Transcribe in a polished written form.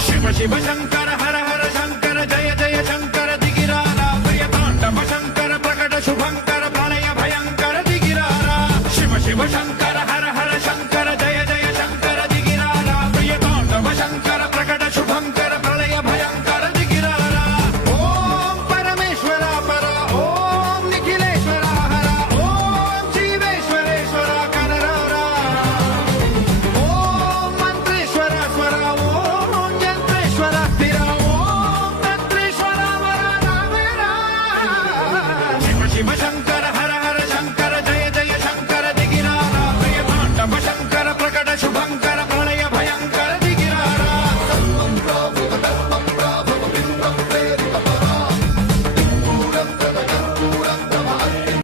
శివ శివ శంకర హర హర శంకర జయ జయ శంకర దిగిరారా ప్రియ తాండవ శంకర ప్రకట శుభంకర ప్రళయ భయంకర దిగిరారా శివ శివ శంకర